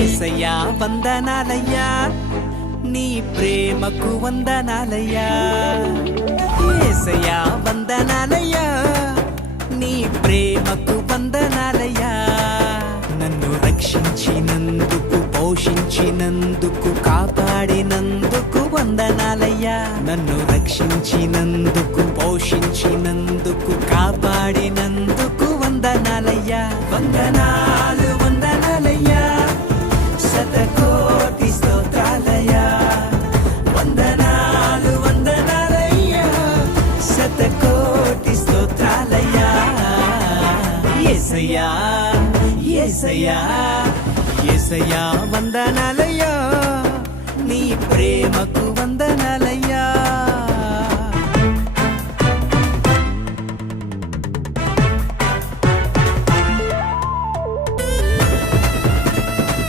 యేసయ్యా వందనాలయ్యా నీ ప్రేమకు వందనాలయ్యా యేసయ్యా వందనాలయ్యా నీ ప్రేమకు వందనాలయ్యా నన్ను రక్షించినందుకు పోషించినందుకు కాపాడినందుకు వందనాలయ్యా నన్ను రక్షించినందుకు పోషించినందుకు కాపాడినందుకు వందనాలయ్యా వందనాలు వందనాలయ్యా శతకోటి స్తోత్రాలయ్యా వందనాలు వందనాలయ్యా శతకోటి స్తోత్రాలయ్యా యేసయ్యా యేసయ్యా యేసయ్యా వందనాలయ్యా నీ ప్రేమకు వందనాలయ్యా